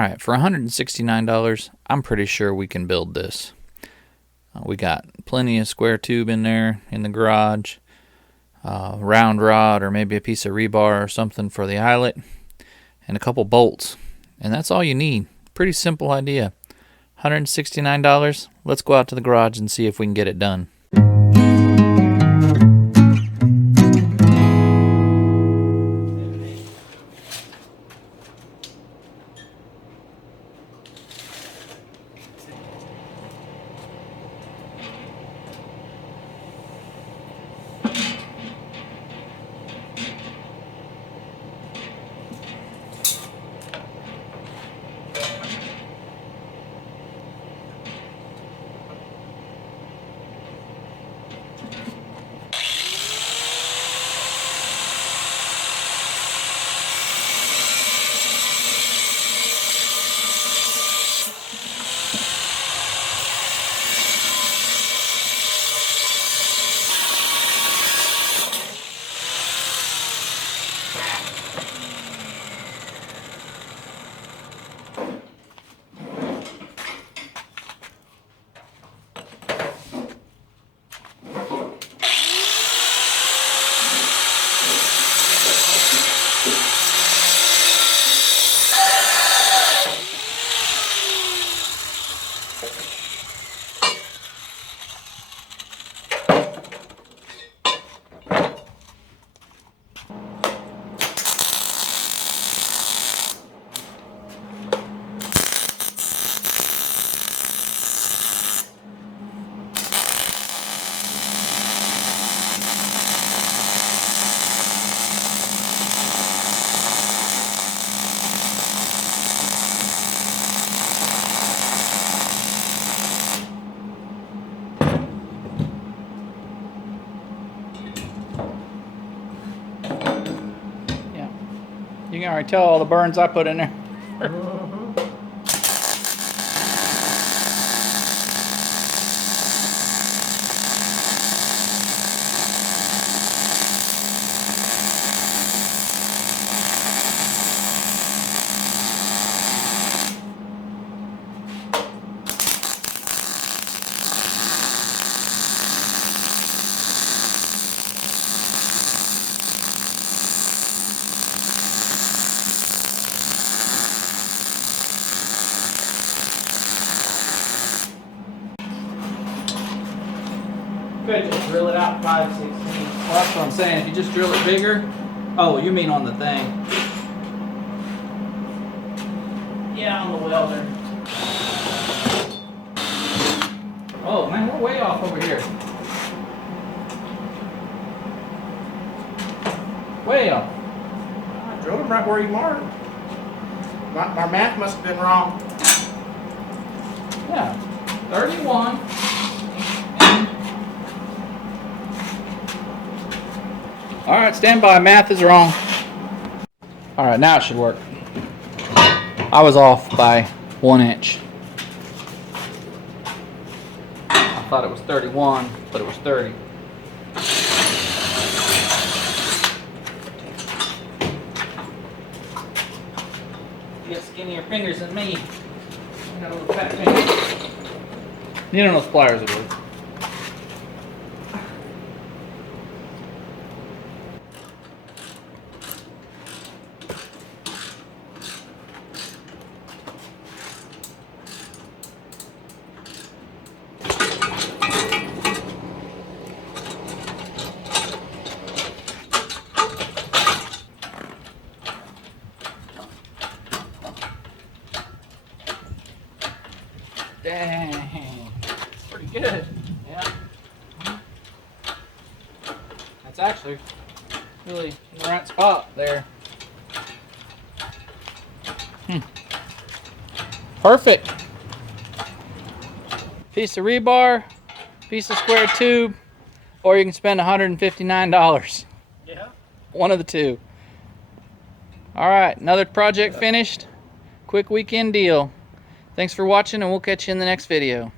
Alright, for $169, I'm pretty sure we can build this. We got plenty of square tube in there in the garage, round rod or maybe a piece of rebar or something for the eyelet, and a couple bolts. And that's all you need. Pretty simple idea. $169, let's go out to the garage and see if we can get it done. You can already tell all the burns I put in there. Could just drill it out 5/16. Well, that's what I'm saying. If you just drill it bigger. Oh, you mean on the thing? Yeah, on the welder. Oh man, we're way off over here. Way off. I drilled them right where you marked. My math must have been wrong. Yeah, 31. Alright, stand by. Math is wrong. Alright, now it should work. I was off by 1 inch. I thought it was 31, but it was 30. You got skinnier fingers than me. I got a little fat fingers. You don't know those pliers would work. Dang, pretty good. Yeah, that's actually really in the right spot there. Perfect. Piece of rebar, piece of square tube, or you can spend $159. Yeah. One of the two. All right, another project finished. Quick weekend deal. Thanks for watching, and we'll catch you in the next video.